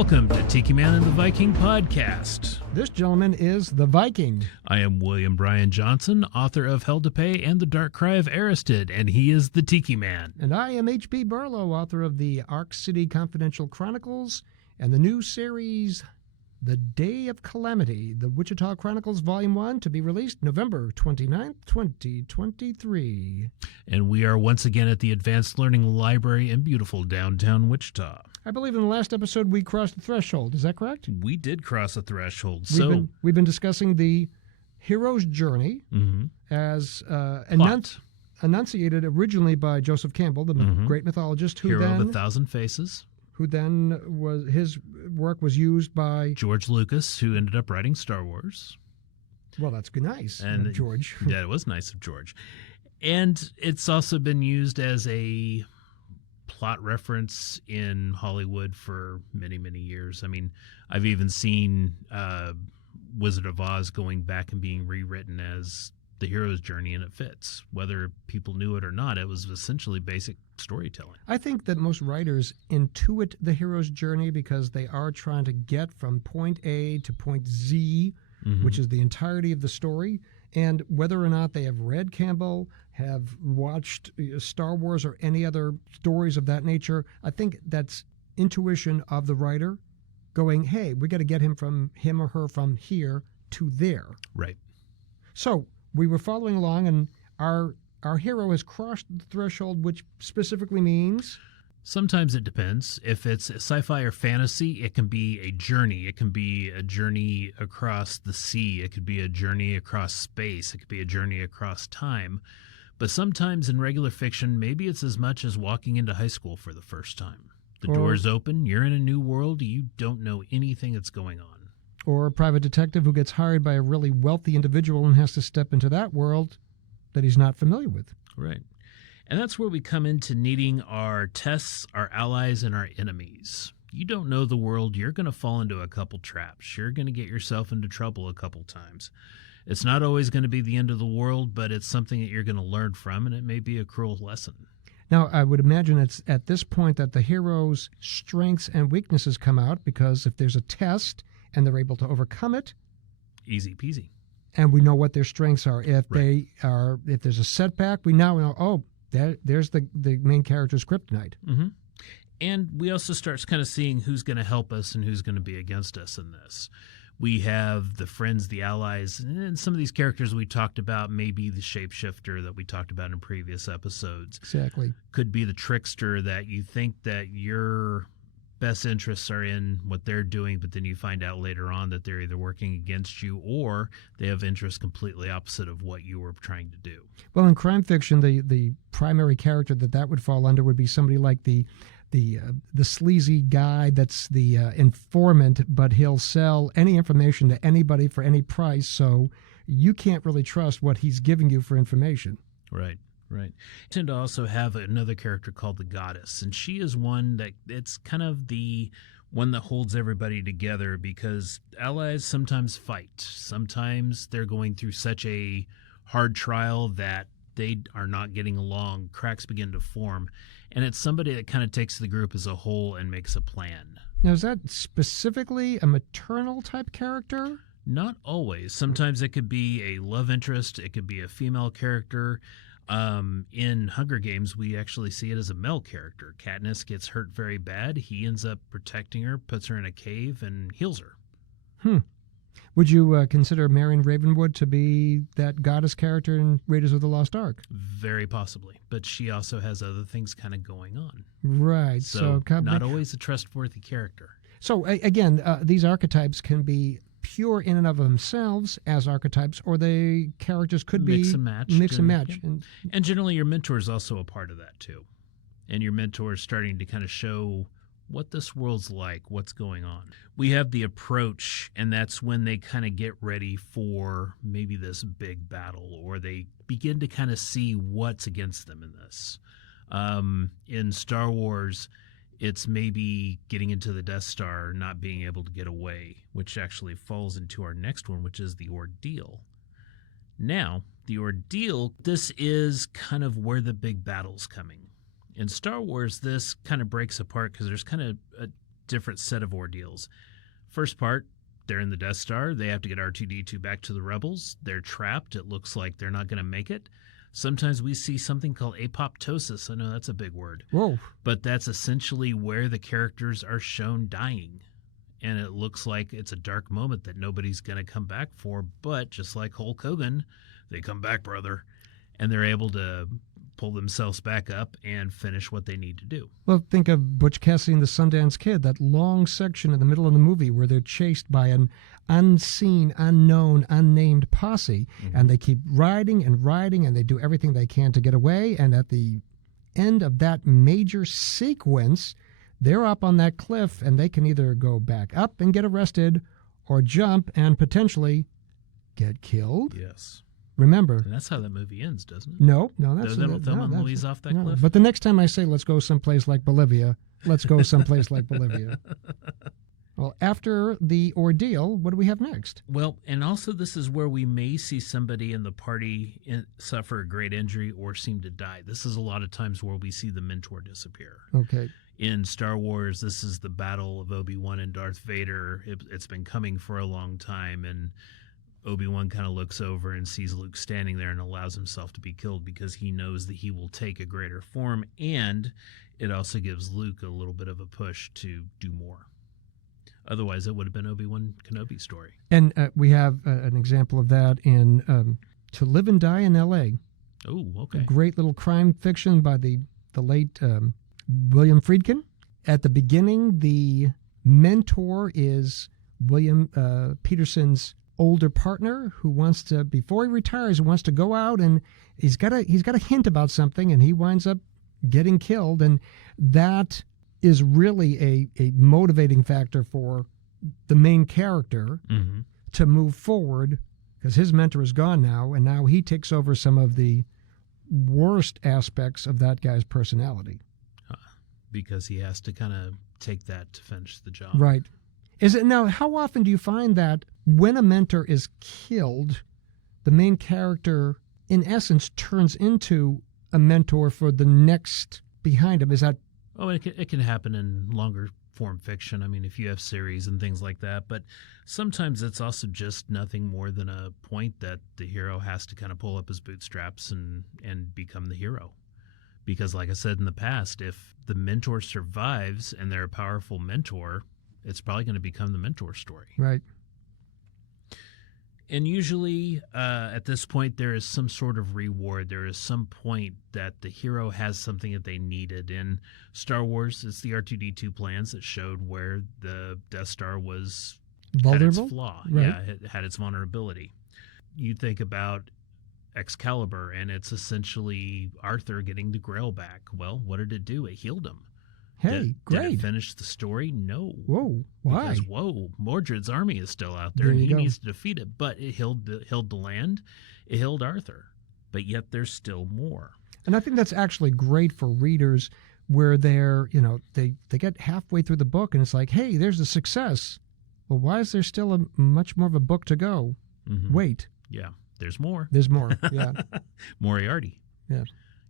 Welcome to Tiki Man and the Viking podcast. This gentleman is the Viking. I am William Bryan Johnson, author of Hell to Pay and The Dark Cry of Aristed, and he is the Tiki Man. And I am H.B. Barlow, author of the Ark City Confidential Chronicles and the new series, The Day of Calamity, The Wichita Chronicles Volume 1, to be released November 29th, 2023. And we are once again at the Advanced Learning Library in beautiful downtown Wichita. I believe in the last episode we crossed the threshold. Is that correct? We did cross a threshold. We've been discussing the hero's journey as enunciated originally by Joseph Campbell, the great mythologist, Hero of a Thousand Faces. Who then his work was used by George Lucas, who ended up writing Star Wars. Well, that's nice of George. Yeah, it was nice of George. And it's also been used as a plot reference in Hollywood for many, many years. I mean, I've even seen Wizard of Oz going back and being rewritten as the hero's journey, and it fits. Whether people knew it or not, it was essentially basic storytelling. I think that most writers intuit the hero's journey because they are trying to get from point A to point Z, which is the entirety of the story. And whether or not they have read Campbell, have watched Star Wars or any other stories of that nature, I think that's intuition of the writer going, hey, we got to get him or her from here to there. Right. So we were following along, and our hero has crossed the threshold, which specifically means... Sometimes it depends. If it's sci-fi or fantasy, it can be a journey. It can be a journey across the sea. It could be a journey across space. It could be a journey across time. But sometimes in regular fiction, maybe it's as much as walking into high school for the first time. The door's open, you're in a new world, you don't know anything that's going on. Or a private detective who gets hired by a really wealthy individual and has to step into that world that he's not familiar with. Right. And that's where we come into needing our tests, our allies, and our enemies. You don't know the world, you're going to fall into a couple traps. You're going to get yourself into trouble a couple times. It's not always going to be the end of the world, but it's something that you're going to learn from, and it may be a cruel lesson. Now, I would imagine it's at this point that the hero's strengths and weaknesses come out, because if there's a test and they're able to overcome it... Easy peasy. And we know what their strengths are. If there's a setback, we now know, there's the main character's kryptonite. And we also start kind of seeing who's going to help us and who's going to be against us in this. We have the friends, the allies, and some of these characters we talked about, maybe the shapeshifter that we talked about in previous episodes. Exactly. Could be the trickster that you think that your best interests are in what they're doing, but then you find out later on that they're either working against you or they have interests completely opposite of what you were trying to do. Well, in crime fiction, the primary character that would fall under would be somebody like the sleazy guy that's the informant, but he'll sell any information to anybody for any price, so you can't really trust what he's giving you for information. Right. Right. I tend to also have another character called the Goddess, and she is one that it's kind of the one that holds everybody together, because allies sometimes fight. Sometimes they're going through such a hard trial that they are not getting along. Cracks begin to form, and it's somebody that kind of takes the group as a whole and makes a plan. Now, is that specifically a maternal type character? Not always. Sometimes it could be a love interest. It could be a female character. In Hunger Games, we actually see it as a male character. Katniss gets hurt very bad. He ends up protecting her, puts her in a cave, and heals her. Would you consider Marion Ravenwood to be that goddess character in Raiders of the Lost Ark? Very possibly. But she also has other things kind of going on. Right. So not always a trustworthy character. So, again, these archetypes can be pure in and of themselves as archetypes, or the characters could be mix and match. Yeah. And generally your mentor is also a part of that too. And your mentor is starting to kind of show what this world's like, what's going on. We have the approach, and that's when they kind of get ready for maybe this big battle, or they begin to kind of see what's against them in this. In Star Wars, it's maybe getting into the Death Star, not being able to get away, which actually falls into our next one, which is the Ordeal. Now, the Ordeal, this is kind of where the big battle's coming. In Star Wars, this kind of breaks apart because there's kind of different set of ordeals. First part, they're in the Death Star. They have to get R2-D2 back to the Rebels. They're trapped. It looks like they're not going to make it. Sometimes we see something called apoptosis. I know that's a big word. Whoa. But that's essentially where the characters are shown dying. And it looks like it's a dark moment that nobody's going to come back for. But just like Hulk Hogan, they come back, brother. And they're able to pull themselves back up and finish what they need to do. Well, think of Butch Cassidy and the Sundance Kid, that long section in the middle of the movie where they're chased by an unseen, unknown, unnamed posse, and they keep riding, and they do everything they can to get away, and at the end of that major sequence, they're up on that cliff, and they can either go back up and get arrested or jump and potentially get killed. Yes. Remember. And that's how that movie ends, doesn't it? No, that's They don't throw Louise off that cliff? But the next time I say let's go someplace like Bolivia, let's go someplace like Bolivia. Well, after the ordeal, what do we have next? Well, and also this is where we may see somebody in the party suffer a great injury or seem to die. This is a lot of times where we see the mentor disappear. Okay. In Star Wars, this is the battle of Obi-Wan and Darth Vader. It's been coming for a long time, and Obi-Wan kind of looks over and sees Luke standing there and allows himself to be killed because he knows that he will take a greater form, and it also gives Luke a little bit of a push to do more. Otherwise, it would have been Obi-Wan Kenobi's story. And we have an example of that in To Live and Die in L.A. Oh, okay. A great little crime fiction by the late William Friedkin. At the beginning, the mentor is William Peterson's older partner who wants to, before he retires, wants to go out, and he's got a hint about something, and he winds up getting killed, and that is really a motivating factor for the main character to move forward, because his mentor is gone now, and now he takes over some of the worst aspects of that guy's personality. Because he has to kind of take that to finish the job. Right. Is it now? How often do you find that when a mentor is killed, the main character, in essence, turns into a mentor for the next behind him? Is that? Oh, it can happen in longer form fiction. I mean, if you have series and things like that, but sometimes it's also just nothing more than a point that the hero has to kind of pull up his bootstraps and become the hero. Because, like I said in the past, if the mentor survives and they're a powerful mentor, it's probably going to become the mentor story. Right. And usually at this point, there is some sort of reward. There is some point that the hero has something that they needed. In Star Wars, it's the R2-D2 plans that showed where the Death Star was Vulnerable? had its flaw. Right. Yeah, it had its vulnerability. You think about Excalibur, and it's essentially Arthur getting the Grail back. Well, what did it do? It healed him. Hey, great. Did it finish the story? No. Whoa, why? Because, Mordred's army is still out there, There and you he go. needs to defeat it. But it healed the land. It healed Arthur. But yet there's still more. And I think that's actually great for readers where they're, they get halfway through the book and it's like, hey, there's a success. Well, why is there still much more of a book to go? Mm-hmm. Wait. Yeah, there's more. There's more. Yeah. Moriarty. Yeah.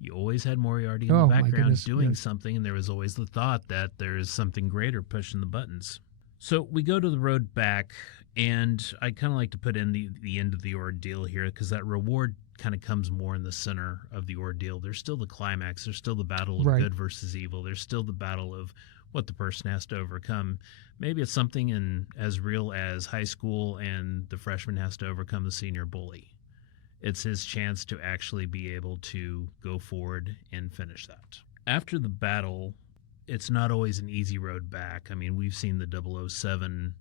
You always had Moriarty in Oh, the my background goodness, doing yes. something, and there was always the thought that there is something greater pushing the buttons. So we go to the road back, and I kind of like to put in the end of the ordeal here, because that reward kind of comes more in the center of the ordeal. There's still the climax. There's still the battle of Right. good versus evil. There's still the battle of what the person has to overcome. Maybe it's something as real as high school and the freshman has to overcome the senior bully. It's his chance to actually be able to go forward and finish that. After the battle, it's not always an easy road back. I mean, we've seen the 007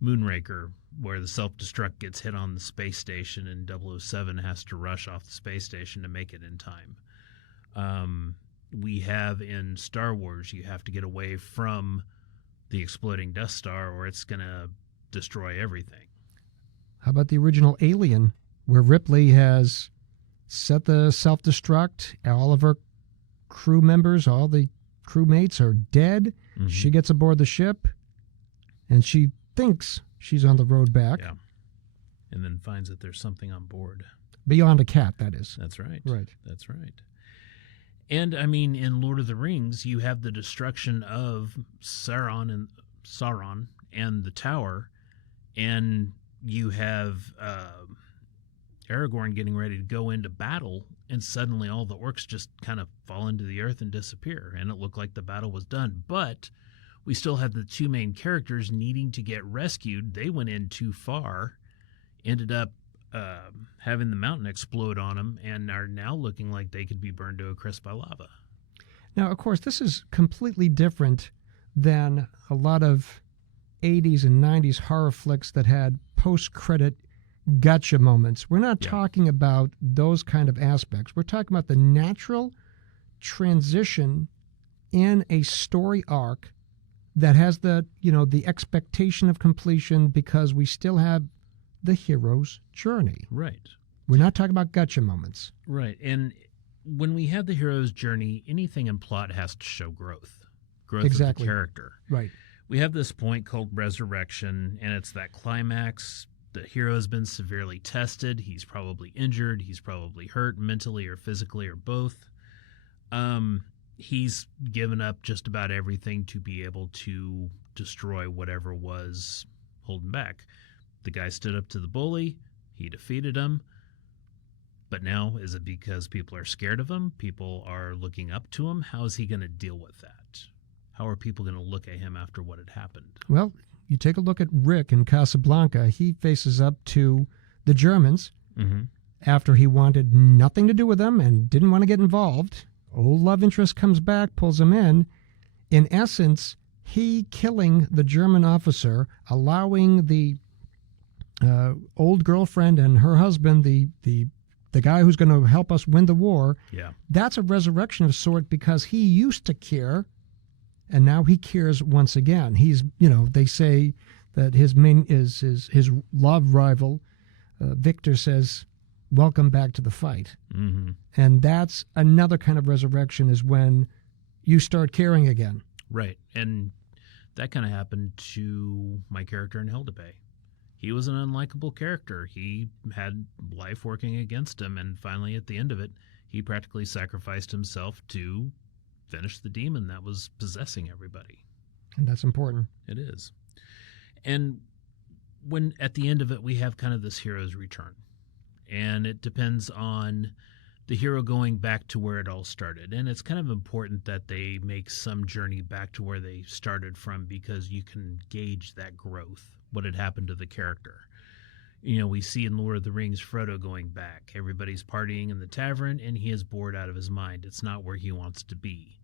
Moonraker, where the self-destruct gets hit on the space station and 007 has to rush off the space station to make it in time. We have in Star Wars, you have to get away from the exploding Death Star or it's going to destroy everything. How about the original Alien, where Ripley has set the self-destruct, all of her crew members, all the crewmates are dead. Mm-hmm. She gets aboard the ship, and she thinks she's on the road back. Yeah. And then finds that there's something on board. Beyond a cat, that is. That's right. Right. That's right. And, I mean, in Lord of the Rings, you have the destruction of Sauron Sauron and the tower, and you have Aragorn getting ready to go into battle, and suddenly all the orcs just kind of fall into the earth and disappear, and it looked like the battle was done. But we still have the two main characters needing to get rescued. They went in too far, ended up having the mountain explode on them, and are now looking like they could be burned to a crisp by lava. Now, of course, this is completely different than a lot of 80s and 90s horror flicks that had post-credit gotcha moments. We're not talking about those kind of aspects. We're talking about the natural transition in a story arc that has the expectation of completion because we still have the hero's journey. Right. We're not talking about gotcha moments. Right. And when we have the hero's journey, anything in plot has to show growth Exactly. of the character. Right. We have this point called resurrection, and it's that climax. The hero has been severely tested. He's probably injured. He's probably hurt mentally or physically or both. He's given up just about everything to be able to destroy whatever was holding back. The guy stood up to the bully. He defeated him. But now, is it because people are scared of him? People are looking up to him? How is he going to deal with that? How are people going to look at him after what had happened? Well, you take a look at Rick in Casablanca. He faces up to the Germans after he wanted nothing to do with them and didn't want to get involved. Old love interest comes back, pulls him in. In essence, he killing the German officer, allowing the old girlfriend and her husband, the guy who's going to help us win the war. Yeah. That's a resurrection of sort because he used to care, and now he cares once again. He's, they say that his love rival, Victor, says, "Welcome back to the fight." Mm-hmm. And that's another kind of resurrection, is when you start caring again. Right. And that kind of happened to my character in Hell to Pay. He was an unlikable character. He had life working against him, and finally, at the end of it, he practically sacrificed himself to finish the demon that was possessing everybody. And that's important. It is. And when at the end of it, we have kind of this hero's return. And it depends on the hero going back to where it all started. And it's kind of important that they make some journey back to where they started from, because you can gauge that growth, what had happened to the character. We see in Lord of the Rings Frodo going back. Everybody's partying in the tavern, and he is bored out of his mind. It's not where he wants to be.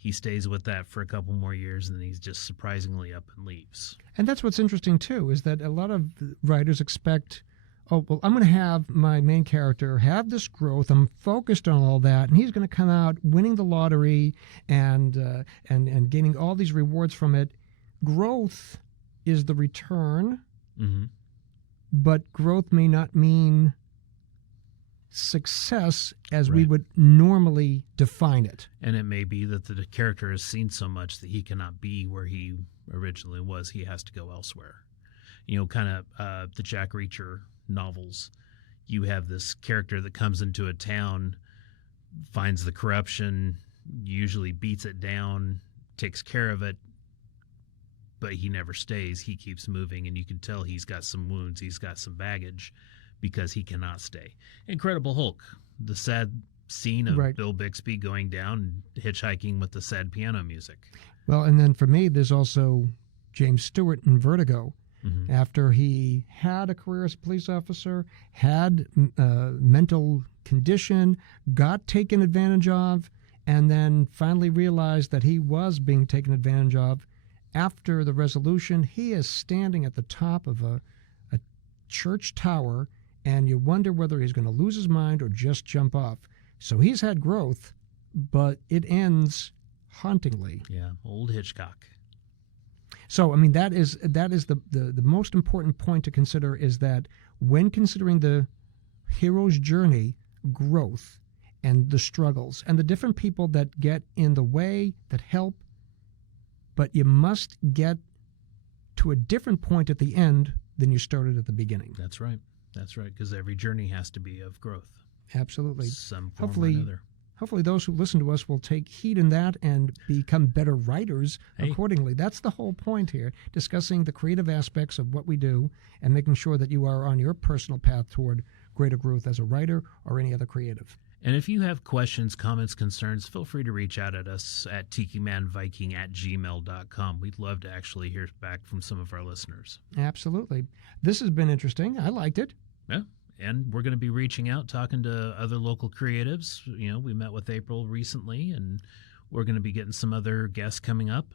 He stays with that for a couple more years, and then he's just surprisingly up and leaves. And that's what's interesting, too, is that a lot of writers expect, oh, well, I'm going to have my main character have this growth. I'm focused on all that, and he's going to come out winning the lottery and gaining all these rewards from it. Growth is the return, but growth may not mean success as we would normally define it. And it may be that the character has seen so much that he cannot be where he originally was. He has to go elsewhere. Kind of the Jack Reacher novels. You have this character that comes into a town, finds the corruption, usually beats it down, takes care of it, but he never stays. He keeps moving, and you can tell he's got some wounds, he's got some baggage, because he cannot stay. Incredible Hulk, the sad scene of Bill Bixby going down and hitchhiking with the sad piano music. Well, and then for me, there's also James Stewart in Vertigo. After he had a career as a police officer, had mental condition, got taken advantage of, and then finally realized that he was being taken advantage of. After the resolution, he is standing at the top of a church tower, and you wonder whether he's going to lose his mind or just jump off. So he's had growth, but it ends hauntingly. Yeah, old Hitchcock. So, I mean, that is the most important point to consider, is that when considering the hero's journey, growth, and the struggles, and the different people that get in the way, that help, but you must get to a different point at the end than you started at the beginning. That's right. That's right, because every journey has to be of growth. Absolutely. Some form or another. hopefully those who listen to us will take heed in that and become better writers Hey. accordingly. That's the whole point here, discussing the creative aspects of what we do and making sure that you are on your personal path toward greater growth as a writer or any other creative. And if you have questions, comments, concerns, feel free to reach out at us at tikimanviking@gmail.com. We'd love to actually hear back from some of our listeners. Absolutely. This has been interesting. I liked it. Yeah. And we're going to be reaching out, talking to other local creatives. You know, we met with April recently, and we're going to be getting some other guests coming up.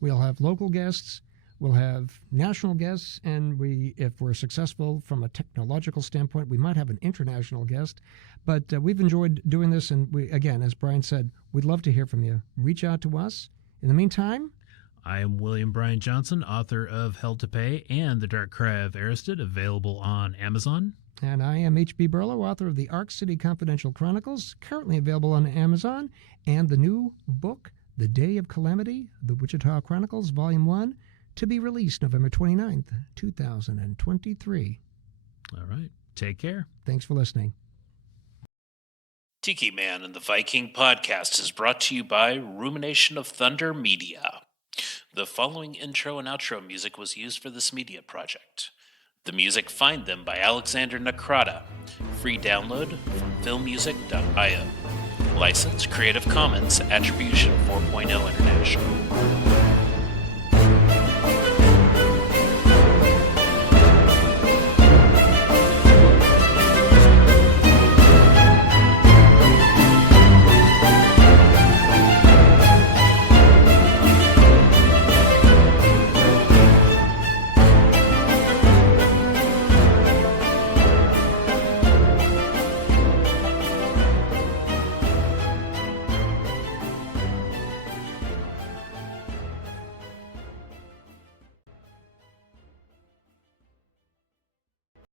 We'll have local guests. We'll have national guests, and if we're successful from a technological standpoint, we might have an international guest. But we've enjoyed doing this, and again, as Brian said, we'd love to hear from you. Reach out to us. In the meantime, I am William Brian Johnson, author of Hell to Pay and The Dark Cry of Aristed, available on Amazon. and I am H.B. Burlow, author of the Ark City Confidential Chronicles, currently available on Amazon, and the new book, The Day of Calamity, The Wichita Chronicles, Volume 1, to be released November 29th, 2023. All right. Take care. Thanks for listening. Tiki Man and the Viking podcast is brought to you by Rumination of Thunder Media. The following intro and outro music was used for this media project. The music Find Them by Alexander Nakrata. Free download from filmmusic.io. License Creative Commons Attribution 4.0 International.